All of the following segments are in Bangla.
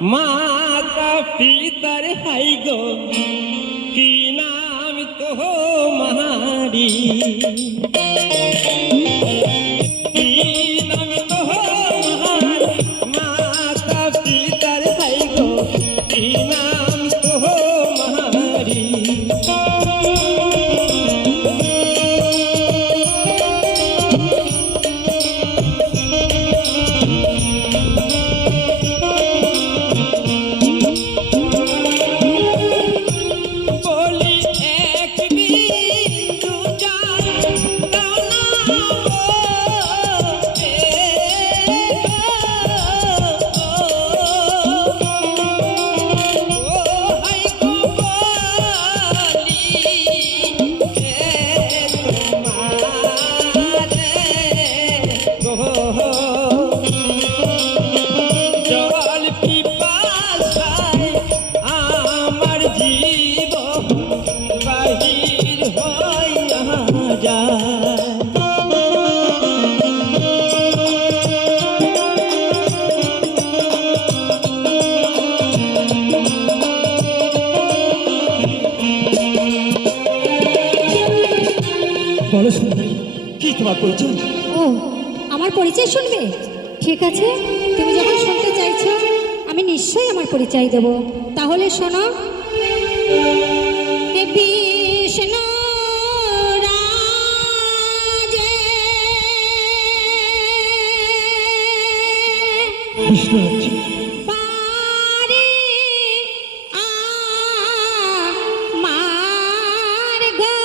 माता पितर हाई गो की नाम तो महारी বলো সুন্দরী, কি তোমার পরিচয়? ও, আমার পরিচয় শুনবে? ঠিক আছে, তুমি যখন শুনতে চাইছো আমি নিশ্চয়ই আমার পরিচয় দেব। তাহলে শোনো। হে বিষ্ণু রাজে, বিষ্ণু পারে আমার গো,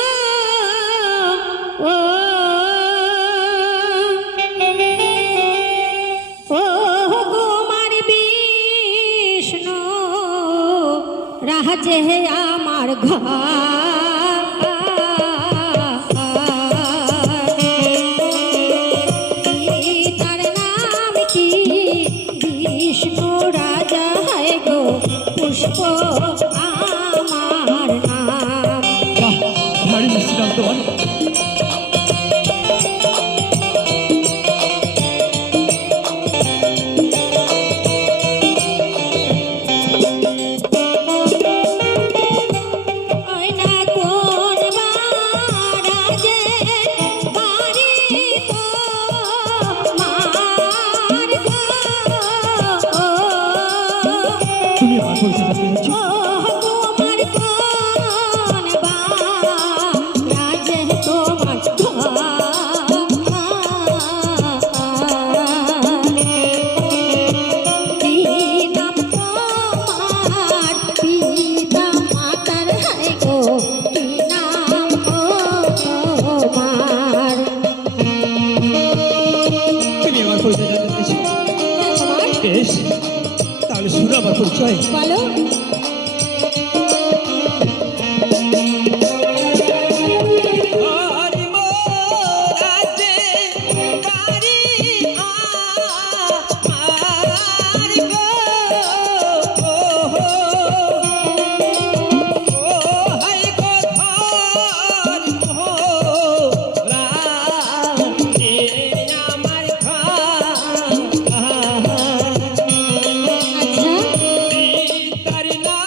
ও কুমার বিষ্ণু রাজে আমার ঘর, তার নাম কি বিষ্ণু রাজা হয় গো, পুষ্প আমার নাম। বাহ, ভারী মিষ্টি নাম তোমার। তুমি আমার পরিচয় জানতে চাচ্ছ? তুমি আমার পরিচয় জানতে চাইছো? বেশ, তাহলে শুনো আমার পরিচয়। বলো। তার না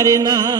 তোমার নাম